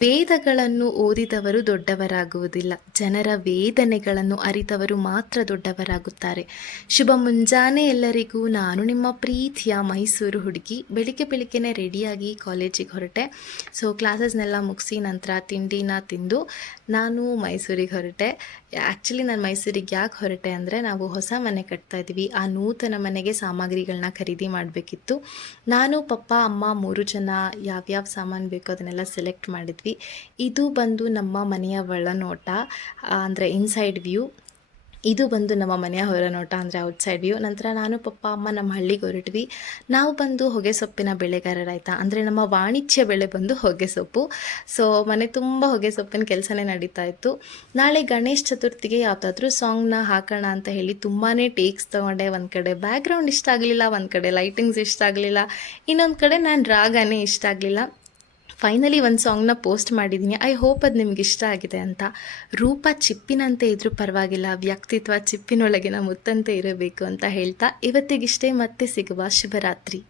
ವೇದಗಳನ್ನು ಓದಿದವರು ದೊಡ್ಡವರಾಗುವುದಿಲ್ಲ, ಜನರ ವೇದನೆಗಳನ್ನು ಅರಿತವರು ಮಾತ್ರ ದೊಡ್ಡವರಾಗುತ್ತಾರೆ. ಶುಭ ಮುಂಜಾನೆ ಎಲ್ಲರಿಗೂ. ನಾನು ನಿಮ್ಮ ಪ್ರೀತಿಯ ಮೈಸೂರು ಹುಡುಗಿ. ಬೆಳಿಗ್ಗೆ ಬೆಳಿಗ್ಗೆನೆ ರೆಡಿಯಾಗಿ ಕಾಲೇಜಿಗೆ ಹೊರಟೆ. ಸೊ ಕ್ಲಾಸಸ್ನೆಲ್ಲ ಮುಗಿಸಿ ನಂತರ ತಿಂಡಿನ ತಿಂದು ನಾನು ಮೈಸೂರಿಗೆ ಹೊರಟೆ. ಆ್ಯಕ್ಚುಲಿ ನಾನು ಮೈಸೂರಿಗೆ ಯಾಕೆ ಹೊರಟೆ ಅಂದರೆ, ನಾವು ಹೊಸ ಮನೆ ಕಟ್ತಾ ಇದ್ದೀವಿ. ಆ ನೂತನ ಮನೆಗೆ ಸಾಮಗ್ರಿಗಳನ್ನ ಖರೀದಿ ಮಾಡಬೇಕಿತ್ತು. ನಾನು, ಪಪ್ಪ, ಅಮ್ಮ 3 ಜನ ಯಾವ್ಯಾವ ಸಾಮಾನು ಬೇಕೋ ಅದನ್ನೆಲ್ಲ ಸೆಲೆಕ್ಟ್ ಮಾಡಿದ್ವಿ. ಇದು ಬಂದು ನಮ್ಮ ಮನೆಯ ಒಳನೋಟ, ಅಂದರೆ ಇನ್ಸೈಡ್ ವ್ಯೂ. ಇದು ಬಂದು ನಮ್ಮ ಮನೆಯ ಹೊರನೋಟ, ಅಂದರೆ ಔಟ್ಸೈಡ್ ವ್ಯೂ. ನಂತರ ನಾನು, ಪಪ್ಪ, ಅಮ್ಮ ನಮ್ಮ ಹಳ್ಳಿಗೆ ಹೊರಟ್ವಿ. ನಾವು ಬಂದು ಹೊಗೆ ಸೊಪ್ಪಿನ ಬೆಳೆಗಾರರಾಯ್ತಾ, ಅಂದರೆ ನಮ್ಮ ವಾಣಿಜ್ಯ ಬೆಳೆ ಬಂದು ಹೊಗೆ ಸೊಪ್ಪು. ಸೊ ಮನೆ ತುಂಬ ಹೊಗೆ ಸೊಪ್ಪಿನ ಕೆಲಸನೇ ನಡೀತಾ ಇತ್ತು. ನಾಳೆ ಗಣೇಶ ಚತುರ್ಥಿಗೆ ಯಾವುದಾದ್ರೂ ಸಾಂಗ್ನ ಹಾಕೋಣ ಅಂತ ಹೇಳಿ ತುಂಬಾ ಟೇಕ್ಸ್ ತೊಗೊಂಡೆ. ಒಂದು ಕಡೆ ಬ್ಯಾಕ್ಗ್ರೌಂಡ್ ಇಷ್ಟ ಆಗಲಿಲ್ಲ, ಒಂದು ಕಡೆ ಲೈಟಿಂಗ್ಸ್ ಇಷ್ಟ ಆಗಲಿಲ್ಲ, ಇನ್ನೊಂದು ಕಡೆ ನಾನು ರಾಗನೇ ಇಷ್ಟ ಆಗಲಿಲ್ಲ. ಫೈನಲಿ ಒಂದು ಸಾಂಗ್ನ ಪೋಸ್ಟ್ ಮಾಡಿದ್ದೀನಿ. ಐ ಹೋಪ್ ಅದು ನಿಮ್ಗೆ ಇಷ್ಟ ಆಗಿದೆ ಅಂತ. ರೂಪ ಚಿಪ್ಪಿನಂತೆ ಇದ್ರೂ ಪರವಾಗಿಲ್ಲ, ವ್ಯಕ್ತಿತ್ವ ಚಿಪ್ಪಿನೊಳಗಿನ ಮುತ್ತಂತೆ ಇರಬೇಕು ಅಂತ ಹೇಳ್ತಾ ಇವತ್ತಿಗಿಷ್ಟೇ. ಮತ್ತೆ ಸಿಗುವ. ಶುಭರಾತ್ರಿ.